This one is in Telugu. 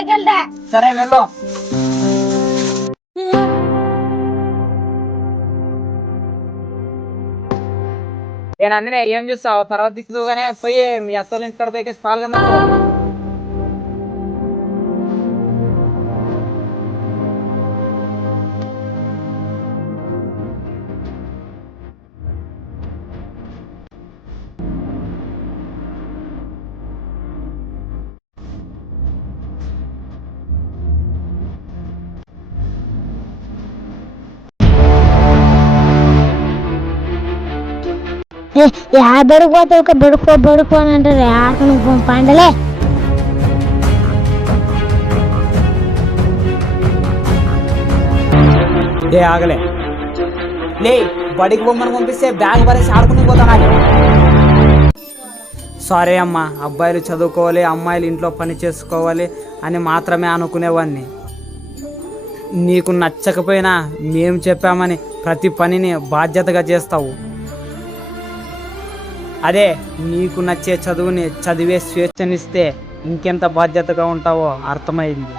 బడికి వెళ్తే. సరే వెళ్ళు. నేను అందునే ఏం చూస్తావు తర్వాత దిక్కుగానే పోయి మీ అత్తలు ఇంటి కాడ పైకి పాల్గొన్నా. బడుకుపోతే ఒక బడుకో అని అంటారు ఆటను పండలే. ఏ ఆగలే లే, బడికి బొమ్మను పంపిస్తే బ్యాగ్ పరేసి ఆడుకుని పోతాను. సారీ అమ్మా, అబ్బాయిలు చదువుకోవాలి, అమ్మాయిలు ఇంట్లో పని చేసుకోవాలి అని మాత్రమే అనుకునేవాడిని. నీకు నచ్చకపోయినా మేము చెప్పామని ప్రతి పనిని బాధ్యతగా చేస్తావు. అదే నీకు నచ్చే చదువుని చదివే స్వేచ్ఛనిస్తే ఇంకెంత బాధ్యతగా ఉంటావో అర్థమైంది.